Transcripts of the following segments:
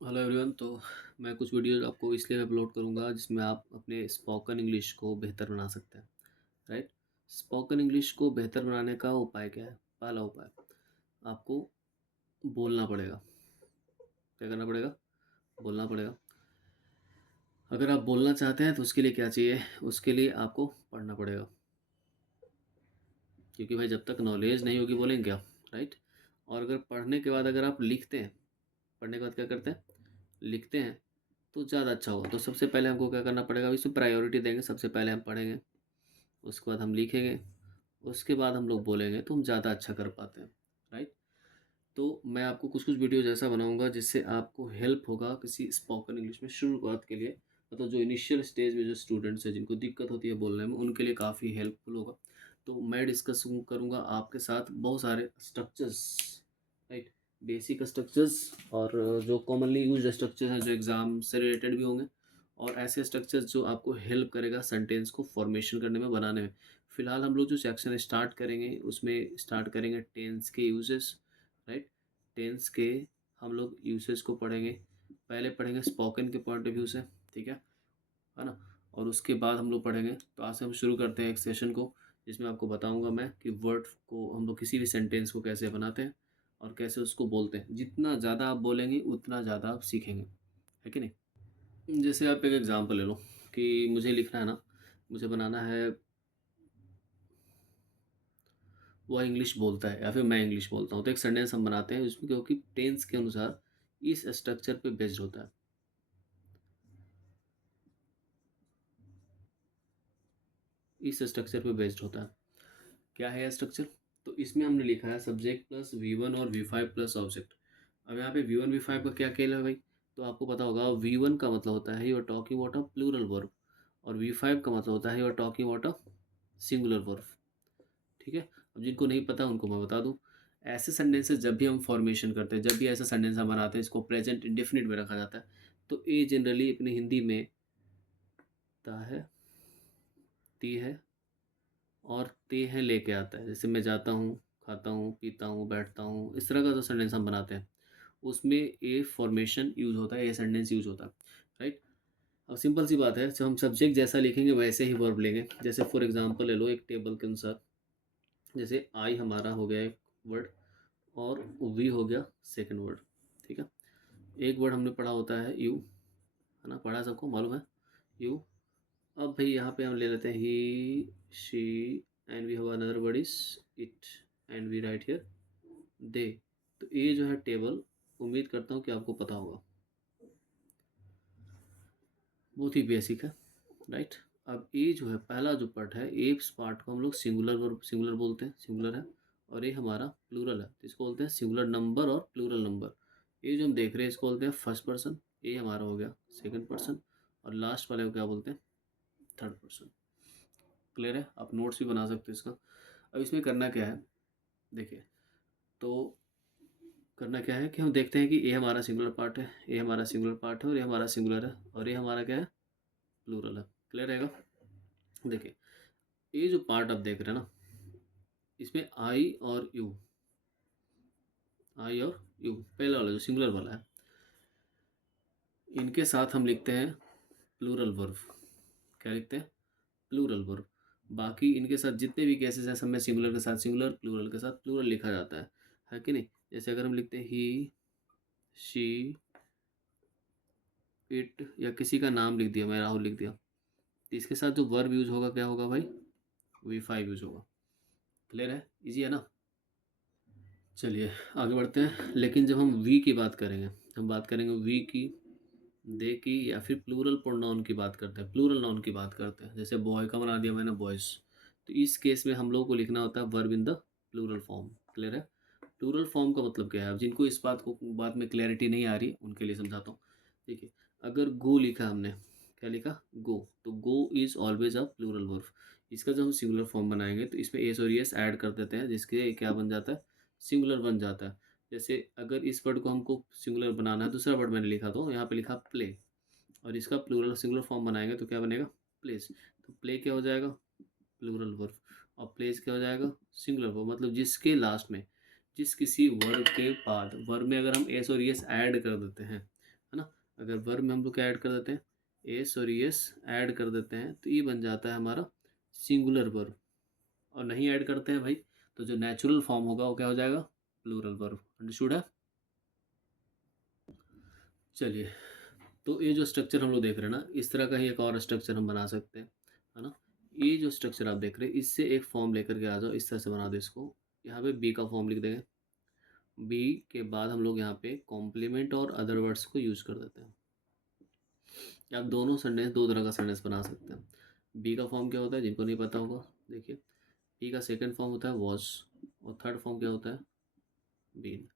Hello everyone. तो मैं कुछ वीडियोज़ आपको इसलिए अपलोड करूँगा जिसमें आप अपने स्पोकन इंग्लिश को बेहतर बना सकते हैं। राइट। स्पोकन इंग्लिश को बेहतर बनाने का उपाय क्या है? पहला उपाय, आपको बोलना पड़ेगा। क्या करना पड़ेगा? बोलना पड़ेगा। अगर आप बोलना चाहते हैं तो उसके लिए क्या चाहिए? उसके लिए आपको पढ़ना पड़ेगा, क्योंकि भाई जब तक नॉलेज नहीं होगी बोलेंगे क्या? राइट। और अगर पढ़ने के बाद अगर आप लिखते हैं, पढ़ने के बाद क्या करते हैं? लिखते हैं, तो ज़्यादा अच्छा होगा। तो सबसे पहले हमको क्या करना पड़ेगा? इसमें प्रायोरिटी देंगे। सबसे पहले हम पढ़ेंगे, उसके बाद हम लिखेंगे, उसके बाद हम लोग बोलेंगे, तो हम ज़्यादा अच्छा कर पाते हैं। राइट। तो मैं आपको कुछ कुछ वीडियोज ऐसा बनाऊंगा जिससे आपको हेल्प होगा किसी स्पोकन इंग्लिश में शुरुआत के लिए। मतलब जो इनिशियल स्टेज में जो स्टूडेंट्स हैं जिनको दिक्कत होती है बोलने में, उनके लिए काफ़ी हेल्पफुल होगा। तो मैं डिस्कस करूँगा आपके साथ बहुत सारे स्ट्रक्चर्स। राइट। बेसिक स्ट्रक्चर्स और जो कॉमनली यूज स्ट्रक्चर हैं जो एग्ज़ाम से रिलेटेड भी होंगे, और ऐसे स्ट्रक्चर्स जो आपको हेल्प करेगा सेंटेंस को फॉर्मेशन करने में, बनाने में। फ़िलहाल हम लोग जो सेक्शन स्टार्ट करेंगे उसमें स्टार्ट करेंगे टेंस के यूजेस। राइट। टेंस के हम लोग यूसेज को पढ़ेंगे। पहले पढ़ेंगे स्पोकन के पॉइंट ऑफ व्यू से। ठीक है ना? और उसके बाद हम लोग पढ़ेंगे। तो आज से हम शुरू करते हैं एक सेशन को, जिसमें आपको बताऊंगा मैं कि वर्ड को हम लोग किसी भी सेंटेंस को कैसे बनाते हैं और कैसे उसको बोलते हैं। जितना ज़्यादा आप बोलेंगे उतना ज़्यादा आप सीखेंगे, है कि नहीं? जैसे आप एक एग्जांपल ले लो कि मुझे लिखना है ना, मुझे बनाना है वह इंग्लिश बोलता है या फिर मैं इंग्लिश बोलता हूँ। तो एक सेंटेंस हम बनाते हैं उसमें, क्योंकि टेंस के अनुसार इस स्ट्रक्चर पे बेस्ड होता है। इस स्ट्रक्चर पे बेस्ड होता है। क्या है यह स्ट्रक्चर? तो इसमें हमने लिखा है सब्जेक्ट प्लस V1 और V5 प्लस ऑब्जेक्ट। अब यहाँ पे V1 V5 का क्या खेल है भाई? तो आपको पता होगा V1 का मतलब होता है you are talking about a plural verb, और V5 का मतलब होता है you are talking about a singular verb. ठीक है। अब जिनको नहीं पता उनको मैं बता दूं, ऐसे सेंटेंसेस जब भी हम फॉर्मेशन करते हैं, जब भी ऐसा सेंटेंस हम बनाते हैं, इसको प्रेजेंट इंडेफिनिट में रखा जाता है। तो ए जनरली अपनी हिंदी में ता है, ती है और ते हैं लेके आता है। जैसे मैं जाता हूँ, खाता हूँ, पीता हूँ, बैठता हूँ, इस तरह का जो सेंटेंस हम बनाते हैं उसमें ए फॉर्मेशन यूज होता है, ए सेंटेंस यूज होता है। राइट। अब सिंपल सी बात है, जब हम सब्जेक्ट जैसा लिखेंगे वैसे ही वर्ब लेंगे। जैसे फॉर एग्जांपल ले लो एक टेबल के अनुसार, जैसे आई हमारा हो गया एक वर्ड, और वी हो गया सेकंड वर्ड। ठीक है। एक वर्ड हमने पढ़ा होता है यू, है ना? पढ़ा, सबको मालूम है यू। अब भाई यहाँ पे हम ले लेते हैं he, she, and we have another word is it, and we write here they. तो ये जो है टेबल, उम्मीद करता हूँ कि आपको पता होगा, बहुत ही बेसिक है। राइट। अब ये जो है पहला जो पार्ट है, ए पार्ट को हम लोग सिंगुलर वर्ब, सिंगुलर बोलते हैं, सिंगुलर है। और ये हमारा प्लूरल है, तो इसको बोलते हैं सिंगुलर नंबर और प्लूरल नंबर। ये जो हम देख रहे हैं इसको बोलते हैं फर्स्ट पर्सन। ये हमारा हो गया सेकंड पर्सन। और लास्ट वाले को क्या बोलते हैं? Third person. क्लियर है? आप नोट्स भी बना सकते हो इसका। अब इसमें करना क्या है, देखिए। तो करना क्या है कि हम देखते हैं कि ये हमारा सिंगुलर पार्ट है, ये हमारा सिंगुलर पार्ट है, और ये हमारा सिंगुलर है, और ये हमारा क्या है? प्लूरल है। क्लियर रहेगा? देखिए, ये जो पार्ट आप देख रहे हैं ना, इसमें आई और यू, आई और यू, पहला वाला जो सिंगुलर वाला है, इनके साथ हम लिखते हैं प्लूरल वर्ब। क्या लिखते हैं? Plural verb. बाकी इनके साथ जितने भी केसेस हैं सब में सिंगुलर के साथ सिंगुलर, प्लूरल के साथ प्लूरल लिखा जाता है कि नहीं? जैसे अगर हम लिखते हैं ही, शी, इट, या किसी का नाम लिख दिया, मैं राहुल लिख दिया, तो इसके साथ जो वर्ब यूज होगा क्या होगा भाई? V5 यूज होगा। क्लियर है? इजी है ना? चलिए आगे बढ़ते हैं। लेकिन जब हम वी की बात करेंगे, हम बात करेंगे वी की, दे की, या फिर प्लूरल प्रोनाउन की बात करते हैं, प्लूरल नाउन की बात करते हैं। जैसे बॉय का बना दिया मैंने बॉयज, तो इस केस में हम लोगों को लिखना होता है verb in the plural form. Clear है? प्लूरल फॉर्म का मतलब क्या है? अब जिनको इस बात में क्लैरिटी नहीं आ रही उनके लिए समझाता हूँ। देखिए, अगर गो लिखा हमने, क्या लिखा? गो, तो go is always a plural verb. इसका जब हम सिंगुलर फॉर्म बनाएंगे तो इसमें एस और एस ऐड कर देते हैं, जिसके क्या बन जाता है? सिंगुलर बन जाता है। जैसे अगर इस वर्ड को हमको सिंगुलर बनाना है, दूसरा वर्ड मैंने लिखा, तो यहाँ पे लिखा प्ले, और इसका प्लूरल सिंगुलर फॉर्म बनाएंगे तो क्या बनेगा? प्लेस। तो प्ले क्या हो जाएगा? Plural verb. और प्लेस क्या हो जाएगा? Singular verb. मतलब जिसके लास्ट में, जिस किसी वर्ब के बाद, वर्ब में अगर हम एस और एस ऐड कर देते हैं, है ना। अगर वर्ब में हम लोग क्या ऐड कर देते हैं, एस और एस ऐड कर देते हैं तो ये बन जाता है हमारा सिंगुलर वर्ब। और नहीं ऐड करते हैं भाई तो जो नेचुरल फॉर्म होगा वो क्या हो जाएगा, प्लूरल वर्ब। अंडरस्टूड है। चलिए, तो ये जो स्ट्रक्चर हम लोग देख रहे हैं ना, इस तरह का ही एक और स्ट्रक्चर हम बना सकते हैं, है ना। ये जो स्ट्रक्चर आप देख रहे हैं इससे एक फॉर्म लेकर के आ जाओ, इस तरह से बना दो इसको। यहाँ पे बी का फॉर्म लिख देंगे। बी के बाद हम लोग यहाँ पे कॉम्प्लीमेंट और अदर वर्ड्स को यूज कर देते हैं। आप दोनों सेंटेंस, दो तरह का सेंटेंस बना सकते हैं। बी का फॉर्म क्या होता है, जिनको नहीं पता होगा देखिए, बी का सेकंड फॉर्म होता है वॉज, और थर्ड फॉर्म क्या होता है, been.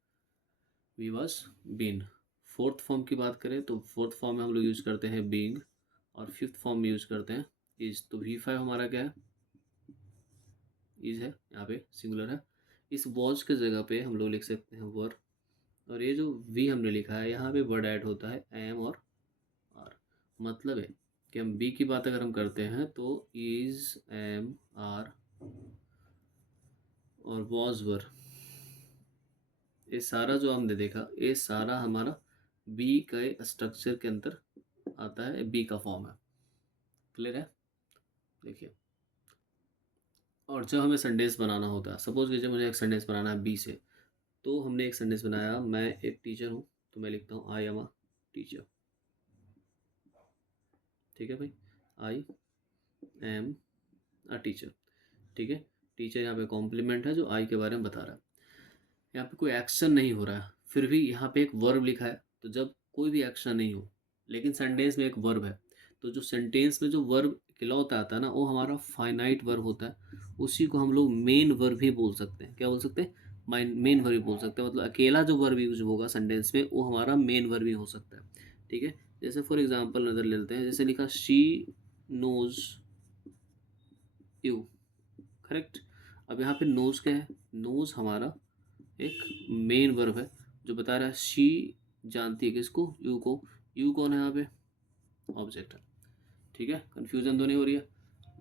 We was been. Fourth form की बात करें तो फोर्थ फॉर्म में हम लोग यूज करते हैं बीइंग, और फिफ्थ फॉर्म में यूज करते हैं इज। तो V5 हमारा क्या है, इज है, यहाँ पे सिंगुलर है। इस वॉज के जगह पे हम लोग लिख सकते हैं वर, और ये जो वी हमने लिखा है यहाँ पे वर्ड ऐड होता है एम और आर। मतलब है कि हम बी की बात अगर हम करते हैं तो इज, एम, आर और वॉज वर, ये सारा जो हमने देखा ये सारा हमारा बी के स्ट्रक्चर के अंदर आता है, बी का फॉर्म है। क्लियर है। देखिए, और जब हमें सेंटेंस बनाना होता है, सपोज कीजिए मुझे एक सेंटेंस बनाना है बी से, तो हमने एक सेंटेंस बनाया, मैं एक टीचर हूँ, तो मैं लिखता हूँ आई एम अ टीचर। ठीक है भाई, आई एम अ टीचर। ठीक है, टीचर यहाँ पे कॉम्प्लीमेंट है जो आई के बारे में बता रहा है। यहाँ पे कोई एक्शन नहीं हो रहा है, फिर भी यहाँ पे एक वर्ब लिखा है। तो जब कोई भी एक्शन नहीं हो लेकिन सेंटेंस में एक वर्ब है, तो जो सेंटेंस में जो वर्ब इकलौता आता है ना, वो हमारा फाइनाइट वर्ब होता है। उसी को हम लोग मेन वर्ब भी बोल सकते हैं। क्या बोल सकते हैं, मेन वर्ब भी बोल सकते हैं। मतलब अकेला जो वर्ब यूज होगा सेंटेंस में वो हमारा मेन वर्ब भी हो सकता है। ठीक है, जैसे फॉर एग्जाम्पल नज़र ले लेते हैं, जैसे लिखा शी नोज यू। करेक्ट। अब यहाँ पे नोज क्या है, नोज हमारा एक मेन वर्ब है जो बता रहा है शी जानती है किसको, यू को। यू कौन है यहाँ पे, ऑब्जेक्ट है। ठीक है, कंफ्यूजन तो नहीं हो रही है,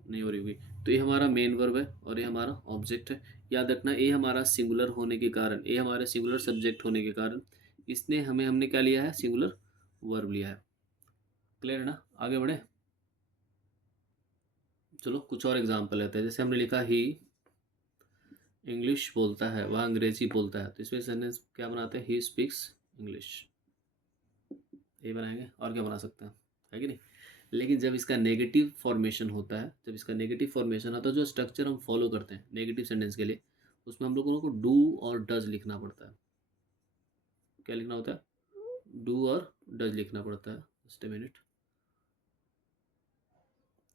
नहीं हो रही होगी। तो ये हमारा मेन वर्ब है और ये हमारा ऑब्जेक्ट है। याद रखना, ये हमारा सिंगुलर होने के कारण, ये हमारे सिंगुलर सब्जेक्ट होने के कारण इसने हमने क्या लिया है, सिंगुलर वर्ब लिया है। क्लियर है ना। आगे बढ़े, चलो कुछ और एग्जाम्पल लेते हैं। जैसे हमने लिखा ही इंग्लिश बोलता है, वह अंग्रेजी बोलता है, तो इसमें सेंटेंस क्या बनाते हैं, ही स्पीक्स इंग्लिश। ये बनाएंगे, और क्या बना सकते हैं, है कि नहीं। लेकिन जब इसका नेगेटिव फॉर्मेशन होता है, जब इसका नेगेटिव फॉर्मेशन आता है, जो स्ट्रक्चर हम फॉलो करते हैं नेगेटिव सेंटेंस के लिए, उसमें हम लोगों को डू और डज लिखना पड़ता है। क्या लिखना होता है, डू और डज लिखना पड़ता है। जस्ट ए मिनट,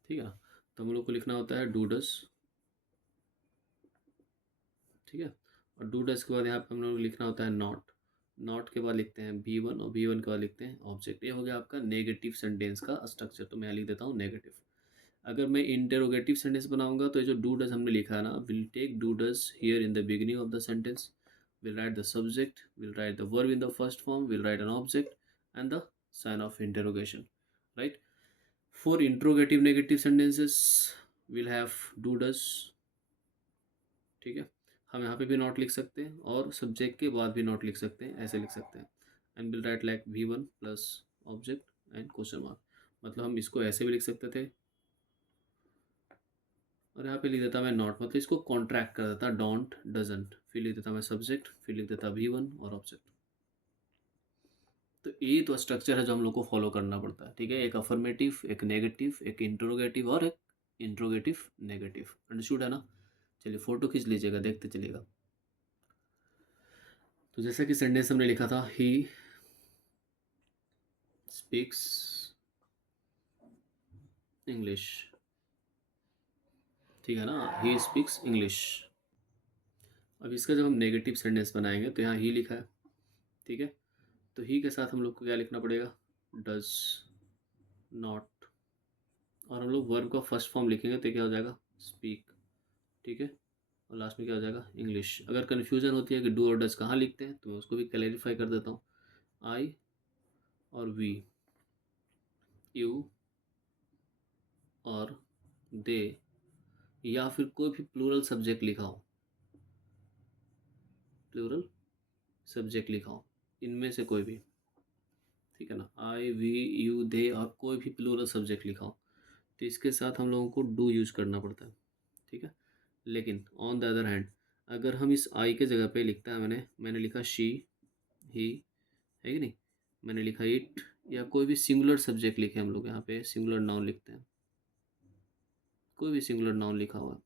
ठीक है ना। तो हम लोग को लिखना होता है डू डज। ठीक है, और डू डज के बाद यहाँ पे हम लोग को लिखना होता है नॉट। नॉट के बाद लिखते हैं V1, और V1 के बाद लिखते हैं ऑब्जेक्ट। ये हो गया आपका नेगेटिव सेंटेंस का स्ट्रक्चर। तो मैं यहाँ लिख देता हूँ नेगेटिव। अगर मैं इंटेरोगेटिव सेंटेंस बनाऊंगा तो ये जो डू डज हमने लिखा है ना, will take do does here in the beginning of the sentence, will write the subject, will write the verb in the first form, will write an object and the sign of interrogation, right. For interrogative negative sentences will have do does. ठीक है, हम यहाँ पे भी not लिख सकते हैं और सब्जेक्ट के बाद भी नॉट लिख सकते हैं, ऐसे लिख सकते हैं। And will write like V1 plus object and question mark. मतलब हम इसको ऐसे भी लिख सकते थे, और यहाँ पे लिख देता मैं नॉट, मतलब इसको कॉन्ट्रैक्ट कर देता डोंट डजंट, फिर लिख देता मैं सब्जेक्ट, फिर लिख देता V1 और ऑब्जेक्ट। तो ये तो स्ट्रक्चर है जो हम लोग को फॉलो करना पड़ता है। ठीक है, एक अफर्मेटिव, एक नेगेटिव, एक इंट्रोगेटिव और एक इंट्रोगेटिव नेगेटिव। अंडरस्टूड है ना। चलिए फोटो खींच लीजिएगा, देखते चलिएगा। तो जैसा कि सेंटेंस हमने लिखा था, ही स्पीक्स इंग्लिश। ठीक है ना, ही स्पीक्स इंग्लिश। अब इसका जब हम नेगेटिव सेंटेंस बनाएंगे तो यहाँ ही लिखा है। ठीक है, तो ही के साथ हम लोग को क्या लिखना पड़ेगा, डज नॉट, और हम लोग वर्ब का फर्स्ट फॉर्म लिखेंगे तो क्या हो जाएगा, स्पीक। ठीक है, और लास्ट में क्या हो जाएगा, इंग्लिश। अगर कन्फ्यूजन होती है कि डू और डज कहाँ लिखते हैं तो मैं उसको भी क्लैरिफाई कर देता हूँ। आई और वी, यू और दे, या फिर कोई भी प्लूरल सब्जेक्ट लिखा हो, प्लूरल सब्जेक्ट लिखा हो, इनमें से कोई भी। ठीक है। ठीक है ना, आई, वी, यू, दे और कोई भी प्लूरल सब्जेक्ट लिखा हो, तो इसके साथ हम लोगों को डू यूज करना पड़ता है, ठीक है। लेकिन ऑन द अदर हैंड अगर हम इस आई के जगह पे लिखता है, मैंने लिखा शी, ही, है कि नहीं, मैंने लिखा इट, या कोई भी सिंगुलर सब्जेक्ट लिखे, हम लोग यहाँ पे सिंगुलर नाउन लिखते हैं, कोई भी सिंगुलर नाउन लिखा हुआ है,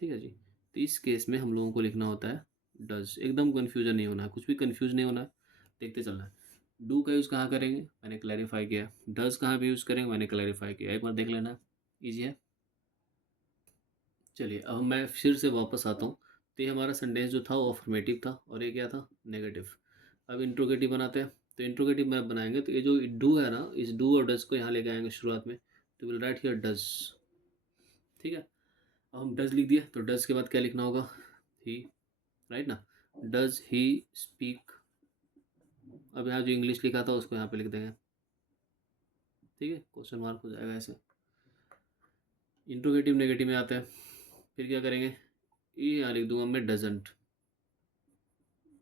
ठीक है जी। तो इस केस में हम लोगों को लिखना होता है डज। एकदम कन्फ्यूजन नहीं होना है, कुछ भी कन्फ्यूज नहीं होना है, देखते चलना है। डू का यूज़ कहाँ करेंगे, मैंने क्लैरिफाई किया। डज कहाँ पे यूज़ करेंगे, मैंने क्लैरिफाई किया। एक बार देख लेना, ईजी है। चलिए अब मैं फिर से वापस आता हूँ। तो ये हमारा सेंटेंस जो था वो अफर्मेटिव था और ये क्या था, नेगेटिव। अब इंट्रोगेटिव बनाते हैं। तो इंट्रोगेटिव में बनाएंगे तो ये जो डू है ना, इस डू और डज को यहाँ लेके आएंगे शुरुआत में, तो विल राइट हियर डज, ठीक है। अब हम डज लिख दिए, तो डज के बाद क्या लिखना होगा, ही, राइट ना। डज ही स्पीक, अब यहाँ जो इंग्लिश लिखा था उसको यहाँ पे लिख देंगे, ठीक है, क्वेश्चन मार्क हो जाएगा ऐसे। इंट्रोगेटिव नेगेटिव में आते हैं, फिर क्या करेंगे, ये यहाँ लिख दूंगा मैं डजंट,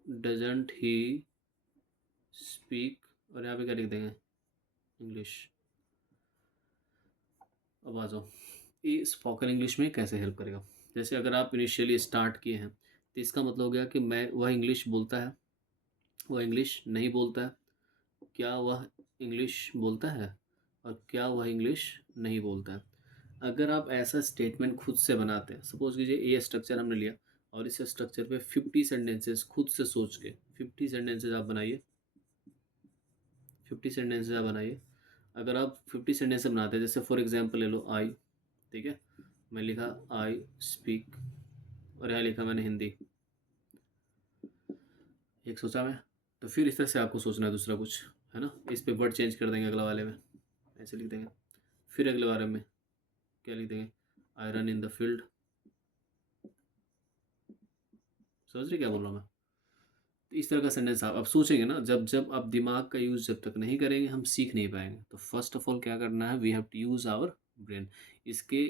डजंट ही स्पीक, और यहाँ पे क्या लिख देंगे, इंग्लिश। अब आ जाओ, ये स्पोकन इंग्लिश में कैसे हेल्प करेगा। जैसे अगर आप इनिशियली स्टार्ट किए हैं, तो इसका मतलब हो गया कि मैं, वह इंग्लिश बोलता है, वह इंग्लिश नहीं बोलता है, क्या वह इंग्लिश बोलता है, और क्या वह इंग्लिश नहीं बोलता है। अगर आप ऐसा स्टेटमेंट खुद से बनाते हैं, सपोज कीजिए ये स्ट्रक्चर हमने लिया और इस स्ट्रक्चर पे 50 सेंटेंसेस खुद से सोच के 50 सेंटेंसेस आप बनाइए, 50 सेंटेंसेस आप बनाइए। अगर आप 50 सेंटेंसेस बनाते हैं, जैसे फॉर एग्जांपल ले लो आई, ठीक है, मैं लिखा आई स्पीक और यहाँ लिखा मैंने हिंदी, एक सोचा मैं। तो फिर इस तरह से आपको सोचना है दूसरा कुछ, है ना। इस पे वर्ड चेंज कर देंगे, अगला वाले में ऐसे लिख देंगे, फिर अगले बारे में क्या लिख देंगे, I run in the field. समझ रहे क्या बोल रहा हूँ मैं। तो इस तरह का सेंटेंस आप सोचेंगे ना, जब जब आप दिमाग का यूज़ जब तक नहीं करेंगे हम सीख नहीं पाएंगे। तो फर्स्ट ऑफ ऑल क्या करना है, we have to use our brain. इसके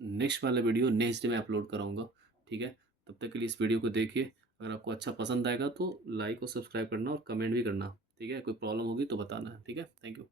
नेक्स्ट वाला वीडियो नेक्स्ट डे में अपलोड कराऊंगा, ठीक है। तब तक के लिए इस वीडियो को देखिए। अगर आपको अच्छा पसंद आएगा तो लाइक और सब्सक्राइब करना और कमेंट भी करना, ठीक है। कोई प्रॉब्लम होगी तो बताना है, ठीक है। Thank you.